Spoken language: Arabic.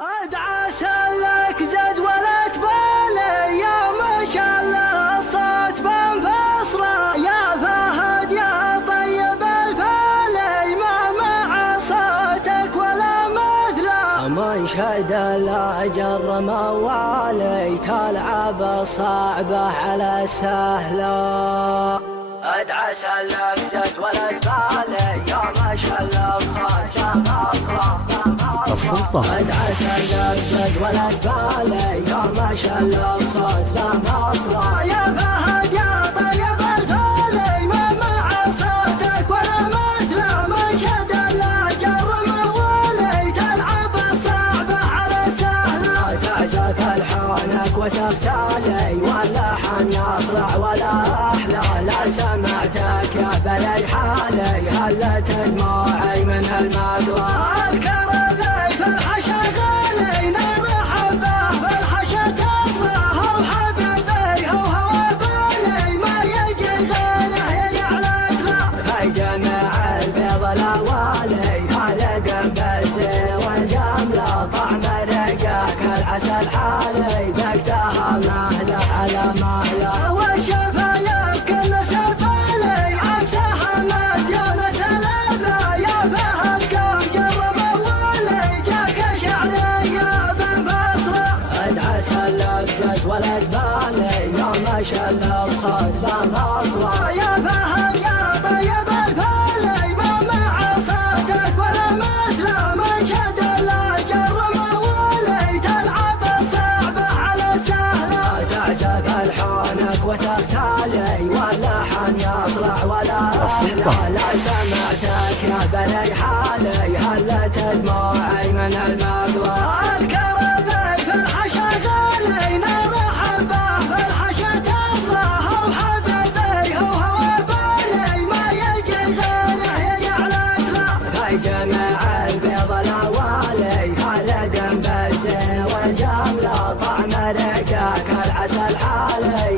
ادعى سلك زاد ولا تبالي يا ما شاء الله الصوت بنفصله يا فهد يا طيب الفالي ما مع صوتك ولا مثله من شهد الاجر موالي تلعب صعبه على سهله ادعى سلك زاد ولا تبالي يا ما شاء الله الصوت بنفصله السلطة ادعى سلك زاد ولا تبالي يا ما شاء الله الصوت بنفصله يا فهد يا طيب الفالي ما مع صوتك ولا مثله من شد الاجر موالي تلعب الصعبه على سهله تعزف الحانك وتفتالي واللحن يطلع ولا احلى لا سمعتك يا بلي حالي هلت دموعي من المقلى اذكر اللي في الحشا غالي نار حبه في الحشا تصه وحبيبي هو بالي ما يجي غيره يجعلت له هاي جمع البيض الاولي خالق بالزي والجمله طعم رقاك العسل حالي ذقتها مهله على مهله والشفايا بكل سبالي عكسها مزيونة الأذى يا فهد قام جرب أولي جاك شعرية بنفصله ادعى سلك زاد ولا تبالي يا ما شاء الله الصوت بنفصله يا فهد يا طيب الفالي ما مع صوتك ولا مثله من شد الاجر موالي تلعب الصعبه على سهله تعزف الحانك وتختالي واللحن يطلع ولا السلطة. لا سمعتك يا بلي حالي هلت دموعي من المقلى اذكر اللي في الحشا غالي نار حبه في الحشا تصه وحبيبي هو بالي ما يجي غيره يجعلت له هاي جمع البيض الاولي خالق بالزي والجمله طعم رقاك العسل حالي